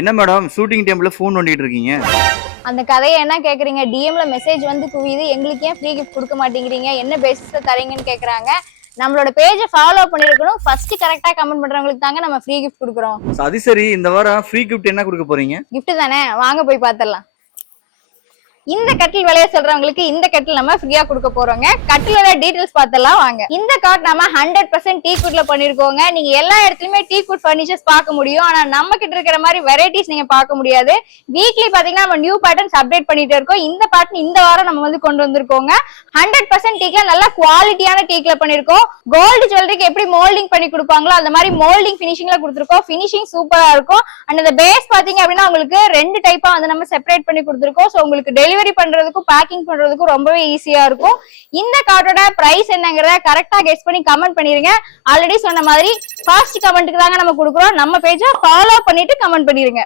என்ன madam shooting டைம்ல phone நோண்டிட்டு இருக்கீங்க? அந்த கதையை என்ன கேக்குறீங்க? டிஎம்ல மெசேஜ் வந்து குவியுது, எங்களுக்கு ஏன் ஃப்ரீ கிஃப்ட் கொடுக்க மாட்டேங்கிறீங்க, என்ன பேசிஸ்ல தரீங்கன்னு கேக்குறாங்க. நம்மளோட பேஜை ஃபாலோ பண்ணிருக்கணும். ஃபர்ஸ்ட் கரெக்டா கமெண்ட் பண்றவங்களுக்கு தாங்க நம்ம ஃப்ரீ கிஃப்ட் கொடுக்குறோம். அது சரி, இந்த வாரம் ஃப்ரீ கிஃப்ட் என்ன கொடுக்க போறீங்க? கிஃப்ட் தானே, வாங்க போய் பாத்திரலாம். இந்த கட்டில் விலைய சொல்றவங்களுக்கு இந்த கட்டில் நம்ம ஃப்ரீயா கொடுக்க போறோங்க. கட்டிலோட டீடைல்ஸ் பார்த்தலாம் வாங்க. இந்த காட் நம்ம 100% டீ குட்ல பண்ணிருக்கோங்க. நீங்க எல்லா இடத்துலயுமே டீ குட் ஃபர்னிச்சர்ஸ் பார்க்க முடியும். ஆனா நம்ம கிட்ட இருக்கிற மாதிரி வெரைட்டிஸ் நீங்க பார்க்க முடியாது. வீக்லி பாத்தீங்கன்னா நம்ம நியூ பேட்டர்ன்ஸ் அப்டேட் பண்ணிட்டு இருக்கோம். இந்த பேட்டர்ன் இந்த வாரம் நம்ம வந்து கொண்டு வந்திருக்கோங்க. 100% டீக்ல நல்ல குவாலிட்டியான டீக்ல பண்ணிருக்கோம். கோல்டு ஜுவல்லரிக்கு எப்படி மோல்டிங் பண்ணி கொடுப்பாங்களோ அந்த மாதிரி மோல்டிங் பினிஷிங்ல கொடுத்துருக்கோம். பினிஷிங் சூப்பரா இருக்கும். அண்ட் அந்த பேஸ் பாத்தீங்க அப்படின்னா உங்களுக்கு 2 டைப்பா வந்து நம்ம செப்பரேட் பண்ணி கொடுத்துருக்கோம். ஸோ உங்களுக்கு டெலிவரி பண்றதுக்கும் பேக்கிங் பண்றதுக்கும் ரொம்பவே ஈஸியா இருக்கும். இந்த கார்டோட பிரைஸ் என்னங்கறத கரெக்டா கெஸ் பண்ணி கமெண்ட் பண்ணிருங்க. ஆல்ரெடி சொன்ன மாதிரி ஃபர்ஸ்ட் கமெண்ட்க்கு தாங்க நம்ம கொடுக்குறோம். நம்ம பேஜை ஃபாலோ பண்ணிட்டு கமெண்ட் பண்ணிருங்க.